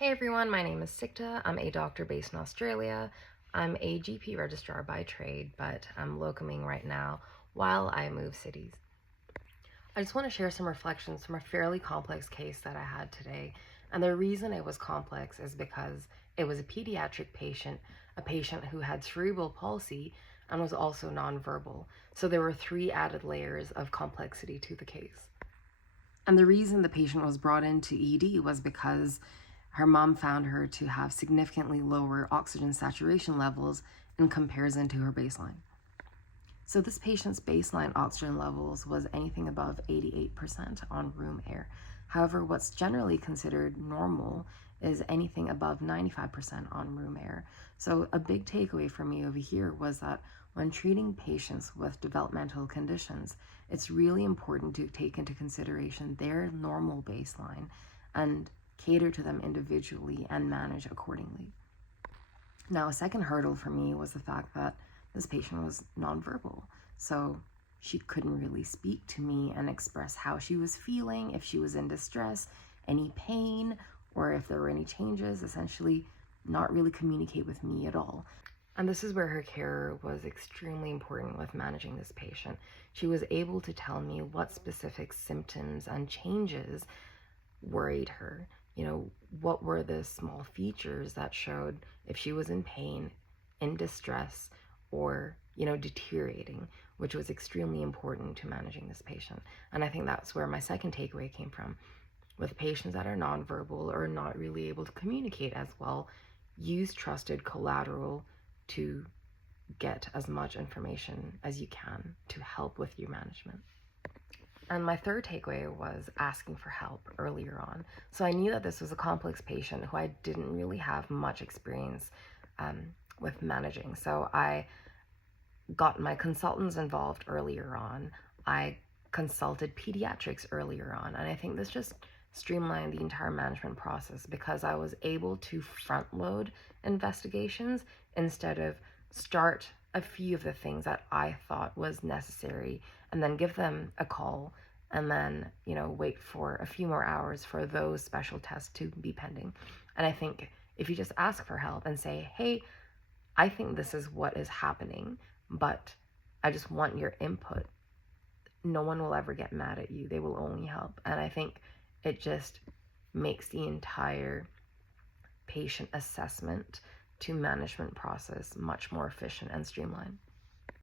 Hey everyone, my name is Sikta. I'm a doctor based in Australia. I'm a GP registrar by trade, but I'm locuming right now while I move cities. I just want to share some reflections from a fairly complex case that I had today. And the reason it was complex is because it was a pediatric patient, a patient who had cerebral palsy and was also nonverbal. So there were 3 added layers of complexity to the case. And the reason the patient was brought into ED was because her mom found her to have significantly lower oxygen saturation levels in comparison to her baseline. So this patient's baseline oxygen levels was anything above 88% on room air. However, what's generally considered normal is anything above 95% on room air. So a big takeaway for me over here was that when treating patients with developmental conditions, it's really important to take into consideration their normal baseline and cater to them individually and manage accordingly. Now, a second hurdle for me was the fact that this patient was nonverbal. So she couldn't really speak to me and express how she was feeling, if she was in distress, any pain, or if there were any changes, essentially not really communicate with me at all. And this is where her care was extremely important with managing this patient. She was able to tell me what specific symptoms and changes worried her. What were the small features that showed if she was in pain, in distress, or, deteriorating, which was extremely important to managing this patient. And I think that's where my second takeaway came from. With patients that are nonverbal or not really able to communicate as well, use trusted collateral to get as much information as you can to help with your management. And my third takeaway was asking for help earlier on. So I knew that this was a complex patient who I didn't really have much experience with managing. So I got my consultants involved earlier on. I consulted pediatrics earlier on. And I think this just streamlined the entire management process because I was able to front load investigations instead of start a few of the things that I thought was necessary and then give them a call and then, wait for a few more hours for those special tests to be pending. And I think if you just ask for help and say, hey, I think this is what is happening, but I just want your input, no one will ever get mad at you. They will only help. And I think it just makes the entire patient assessment to management process much more efficient and streamlined.